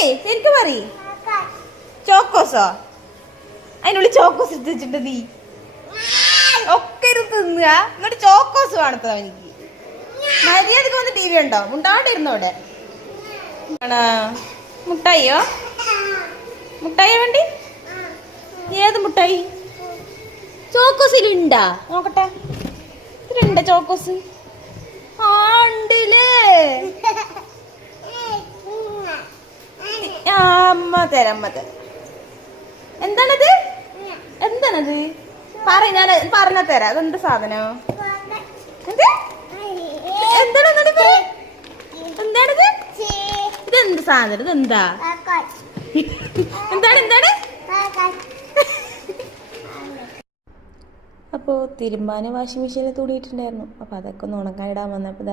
ശരിക്കും പറ. ചോക്കോസോ? അതിനുള്ളിൽ ചോക്കോസ് എടുത്ത് വെച്ചിട്ട് നീ ഒക്കെ ഇരുന്ന് തിന്നുക. എന്നിട്ട് ചോക്കോസ് കാണത്തോ എനിക്ക്. മര്യാദക്ക് വന്ന് ടി വി ഉണ്ടോ? മുണ്ടാണ്ടിരുന്നോടെ മുട്ടായിയോ? മുട്ടായിയോ വേണ്ടി? ഏത് മുട്ടായി? ചോക്കോസിലുണ്ടാ? നോക്കട്ടെ. ഇതിലുണ്ട ചോക്കോസ്? ആ ഉണ്ടല്ലേ. അമ്മ തരാം, അമ്മ തരാം. എന്താണത്? എന്താണത്? പറ, ഞാൻ പറഞ്ഞ തരാം. അതെന്ത് സാധനം? എന്താണിത്? ഇതെന്ത് സാധനം? ഇതെന്താ? എന്താണ്? അപ്പോൾ തിരുമ്പാന് വാഷിംഗ് മെഷീനിൽ തുണിയിട്ടുണ്ടായിരുന്നു. അപ്പോൾ അതൊക്കെ ഒന്ന് ഉണക്കാൻ ഇടാൻ വന്നപ്പോൾ